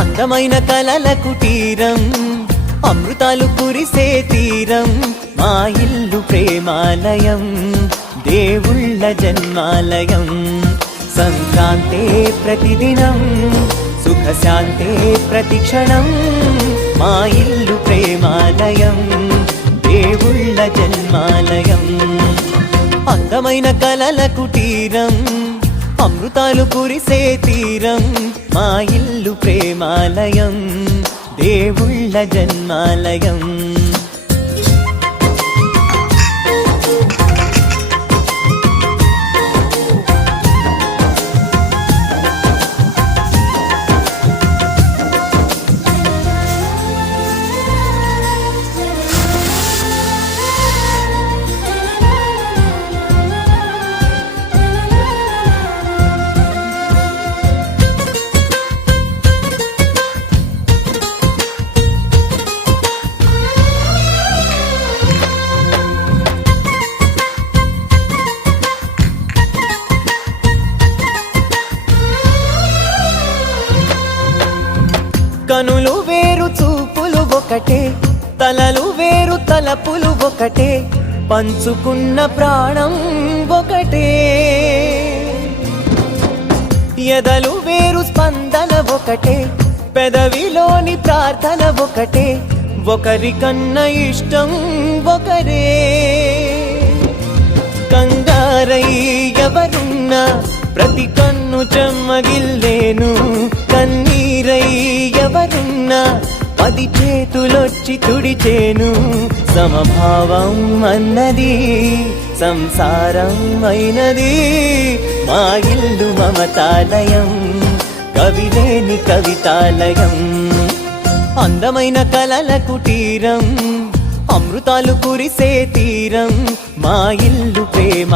అందమైన కలల కుటీరం, అమృతాలు కురిసే తీరం, మా ఇల్లు ప్రేమాలయం, దేవుళ్ళ జన్మాలయం. సంక్రాంతే ప్రతిదినం, సుఖశాంతే ప్రతిక్షణం, మా ఇల్లు ప్రేమాలయం, దేవుళ్ళ జన్మాలయం. అందమైన కలల కుటీరం, అమృతాలు కురిసే తీరం, మా ఇల్లు ప్రేమాలయం, దేవుళ్ళ జన్మాలయం. కనులు వేరు చూపులు ఒకటే, తలలు వేరు తలపులు ఒకటే, పంచుకున్న ప్రాణం ఒకటే. ఎదలు వేరు స్పందన ఒకటే, పెదవిలోని ప్రార్థన ఒకటే, ఒకరికన్నా ఇష్టం ఒకరే. కంగారై ఎవరున్నా ప్రతి కన్ను చెమ్మగిల్లేను, కన్నీరై ఎవరున్నా 10 చేతులొచ్చి తుడిచేను. సమభావం అన్నది సంసారం అయినది, మా ఇల్లు మమతాలయం, కవిలేని కవితాలయం. అందమైన కలల కుటీరం, అమృతాలు కురిసే తీరం, మా ఇల్లు ప్రేమ.